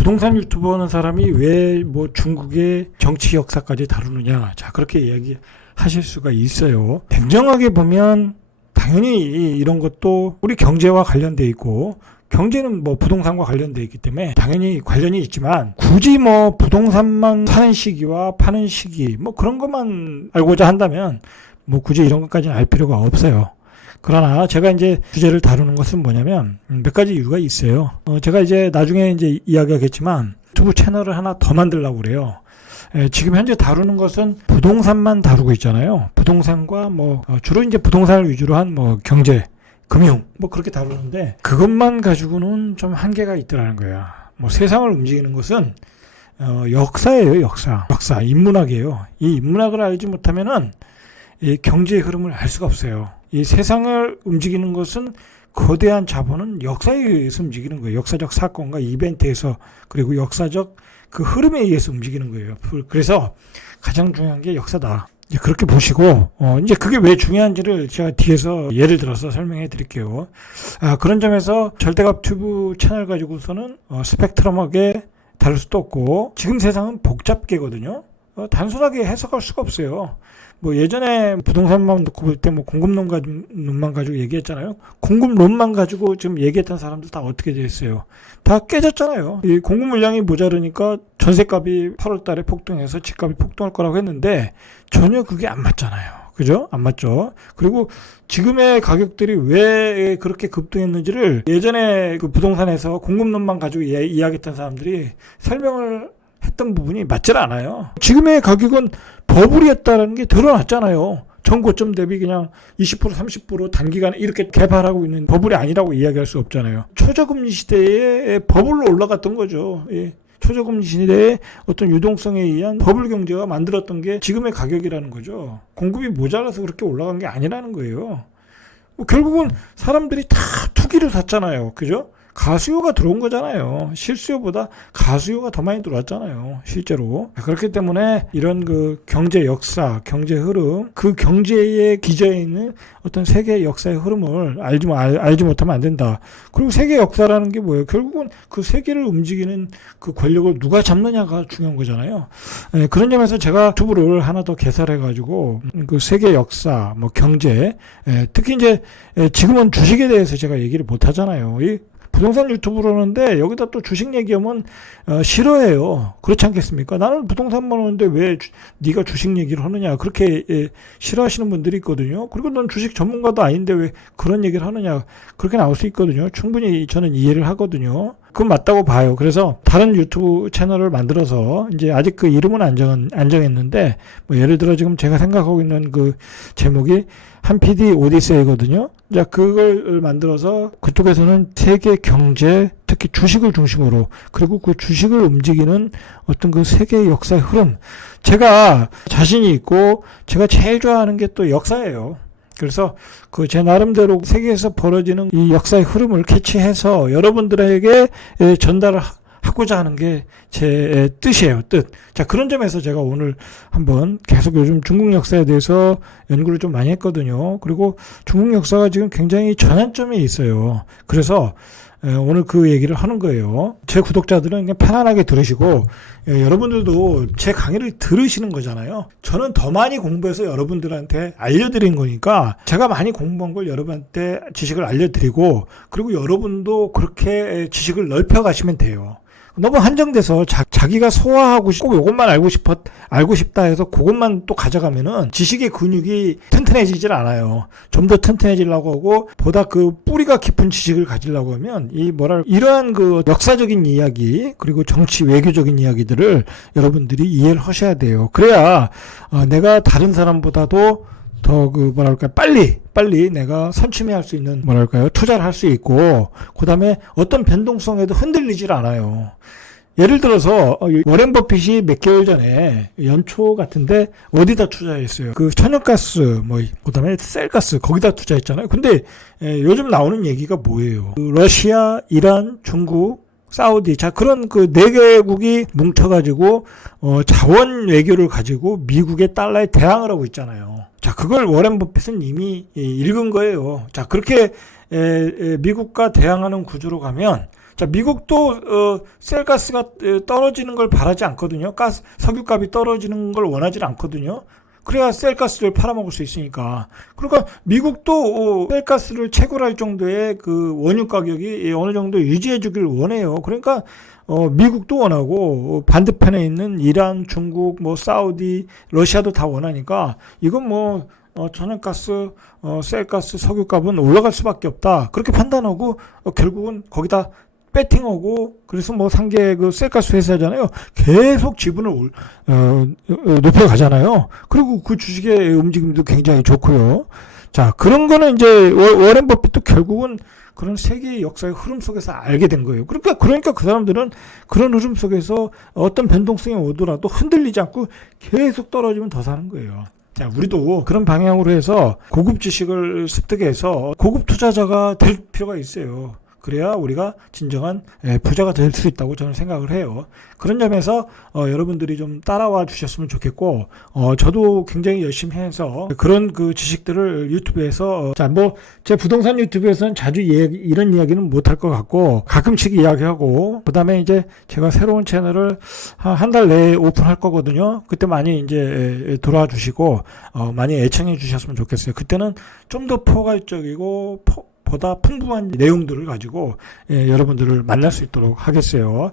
부동산 유튜버 하는 사람이 왜 뭐 중국의 정치 역사까지 다루느냐. 자, 그렇게 이야기하실 수가 있어요. 냉정하게 보면 당연히 이런 것도 우리 경제와 관련돼 있고, 경제는 뭐 부동산과 관련돼 있기 때문에 당연히 관련이 있지만, 굳이 뭐 부동산만 사는 시기와 파는 시기 뭐 그런 것만 알고자 한다면 뭐 굳이 이런 것까지는 알 필요가 없어요. 그러나 제가 이제 주제를 다루는 것은 뭐냐면 몇 가지 이유가 있어요. 제가 이제 나중에 이제 이야기하겠지만 유튜브 채널을 하나 더 만들려고 그래요. 지금 현재 다루는 것은 부동산만 다루고 있잖아요. 부동산과 뭐 주로 이제 부동산을 위주로 한 뭐 경제, 금융 뭐 그렇게 다루는데, 그것만 가지고는 좀 한계가 있더라는 거야. 뭐 세상을 움직이는 것은 역사예요. 역사 인문학이에요. 이 인문학을 알지 못하면은 이 경제의 흐름을 알 수가 없어요. 이 세상을 움직이는 것은 거대한 자본은 역사에 의해서 움직이는 거예요. 역사적 사건과 이벤트에서, 그리고 역사적 그 흐름에 의해서 움직이는 거예요. 그래서 가장 중요한 게 역사다. 이제 그렇게 보시고, 이제 그게 왜 중요한지를 제가 뒤에서 예를 들어서 설명해 드릴게요. 그런 점에서 절대값 튜브 채널 가지고서는 스펙트럼하게 다룰 수도 없고, 지금 세상은 복잡계거든요. 단순하게 해석할 수가 없어요. 뭐 예전에 부동산만 놓고 볼 때 뭐 공급론만 가지고 얘기했잖아요. 공급론만 가지고 지금 얘기했던 사람들 다 어떻게 됐어요? 다 깨졌잖아요. 이 공급 물량이 모자르니까 전세값이 8월 달에 폭등해서 집값이 폭등할 거라고 했는데 전혀 그게 안 맞잖아요. 그죠? 안 맞죠? 그리고 지금의 가격들이 왜 그렇게 급등했는지를 예전에 그 부동산에서 공급론만 가지고 이야기했던 사람들이 설명을 했던 부분이 맞질 않아요. 지금의 가격은 버블이었다는 게 드러났잖아요. 전 고점 대비 그냥 20% 30% 단기간에 이렇게 개발하고 있는 버블이 아니라고 이야기할 수 없잖아요. 초저금리 시대에 버블로 올라갔던 거죠. 예. 초저금리 시대에 어떤 유동성에 의한 버블 경제가 만들었던 게 지금의 가격이라는 거죠. 공급이 모자라서 그렇게 올라간 게 아니라는 거예요. 뭐 결국은 사람들이 다 투기를 샀잖아요. 그죠? 가수요가 들어온 거잖아요. 실수요보다 가수요가 더 많이 들어왔잖아요. 실제로. 그렇기 때문에 이런 그 경제 역사, 경제 흐름, 그 경제에 기저에 있는 어떤 세계 역사의 흐름을 알지 못하면 안 된다. 그리고 세계 역사라는 게 뭐예요? 결국은 그 세계를 움직이는 그 권력을 누가 잡느냐가 중요한 거잖아요. 그런 점에서 제가 유튜브를 하나 더 개설해가지고 그 세계 역사, 뭐 경제, 특히 이제 지금은 주식에 대해서 제가 얘기를 못 하잖아요. 부동산 유튜브를 하는데 여기다 또 주식 얘기하면 싫어해요. 그렇지 않겠습니까? 나는 부동산만 하는데 왜 네가 주식 얘기를 하느냐, 그렇게 싫어하시는 분들이 있거든요. 그리고 넌 주식 전문가도 아닌데 왜 그런 얘기를 하느냐, 그렇게 나올 수 있거든요. 충분히 저는 이해를 하거든요. 그건 맞다고 봐요. 그래서 다른 유튜브 채널을 만들어서 이제 아직 그 이름은 안 정했는데, 뭐 예를 들어 지금 제가 생각하고 있는 그 제목이 한PD 오디세이거든요. 자, 그걸 만들어서 그쪽에서는 세계 경제, 특히 주식을 중심으로, 그리고 그 주식을 움직이는 어떤 그 세계의 역사의 흐름, 제가 자신이 있고 제가 제일 좋아하는 게 또 역사예요. 그래서 그 제 나름대로 세계에서 벌어지는 이 역사의 흐름을 캐치해서 여러분들에게 전달을 하고자 하는 게 제 뜻이에요. 뜻. 자, 그런 점에서 제가 오늘 한번 계속 요즘 중국 역사에 대해서 연구를 좀 많이 했거든요. 그리고 중국 역사가 지금 굉장히 전환점에 있어요. 그래서 오늘 그 얘기를 하는 거예요. 제 구독자들은 그냥 편안하게 들으시고, 여러분들도 제 강의를 들으시는 거잖아요. 저는 더 많이 공부해서 여러분들한테 알려드린 거니까 제가 많이 공부한 걸 여러분한테 지식을 알려드리고, 그리고 여러분도 그렇게 지식을 넓혀가시면 돼요. 너무 한정돼서 자기가 소화하고 꼭 요것만 알고 싶다 해서 그것만 또 가져가면은 지식의 근육이 튼튼해지질 않아요. 좀 더 튼튼해지려고 하고 보다 그 뿌리가 깊은 지식을 가지려고 하면 이러한 그 역사적인 이야기, 그리고 정치 외교적인 이야기들을 여러분들이 이해를 하셔야 돼요. 그래야 내가 다른 사람보다도 더 빨리 내가 선취할 수 있는 투자를 할 수 있고, 그 다음에 어떤 변동성에도 흔들리질 않아요. 예를 들어서 워렌 버핏이 몇 개월 전에 연초 같은데 어디다 투자했어요? 그 천연가스, 그 다음에 셀가스, 거기다 투자했잖아요. 근데 요즘 나오는 얘기가 뭐예요? 러시아, 이란, 중국, 사우디, 자, 그런 그 4개국이 뭉쳐가지고 자원 외교를 가지고 미국의 달러에 대항을 하고 있잖아요. 자, 그걸 워렌 버핏은 이미 읽은 거예요. 자, 그렇게 미국과 대항하는 구조로 가면, 자, 미국도 셀가스가 떨어지는 걸 바라지 않거든요. 석유값이 떨어지는 걸 원하지 않거든요. 그래야 셀가스를 팔아먹을 수 있으니까. 그러니까 미국도 셀가스를 채굴할 정도의 그 원유 가격이 어느 정도 유지해 주길 원해요. 그러니까 미국도 원하고 반대편에 있는 이란, 중국, 뭐 사우디, 러시아도 다 원하니까 이건 뭐 천연가스, 셀가스, 석유값은 올라갈 수밖에 없다. 그렇게 판단하고 결국은 거기다 배팅하고 그래서 뭐 상계 그 셀가스 회사잖아요. 계속 지분을 높여가잖아요. 그리고 그 주식의 움직임도 굉장히 좋고요. 자, 그런 거는 이제 워렌 버핏도 결국은 그런 세계의 역사의 흐름 속에서 알게 된 거예요. 그러니까 그 사람들은 그런 흐름 속에서 어떤 변동성이 오더라도 흔들리지 않고 계속 떨어지면 더 사는 거예요. 자, 우리도 그런 방향으로 해서 고급 지식을 습득해서 고급 투자자가 될 필요가 있어요. 그래야 우리가 진정한 부자가 될 수 있다고 저는 생각을 해요. 그런 점에서 여러분들이 좀 따라와 주셨으면 좋겠고, 저도 굉장히 열심히 해서 그런 그 지식들을 유튜브에서 제 부동산 유튜브에서는 자주 이런 이야기는 못할 것 같고 가끔씩 이야기하고, 그다음에 이제 제가 새로운 채널을 한 달 내에 오픈할 거거든요. 그때 많이 이제 들어와 주시고 많이 애청해 주셨으면 좋겠어요. 그때는 좀 더 포괄적이고 보다 풍부한 내용들을 가지고 여러분들을 만날 수 있도록 하겠어요.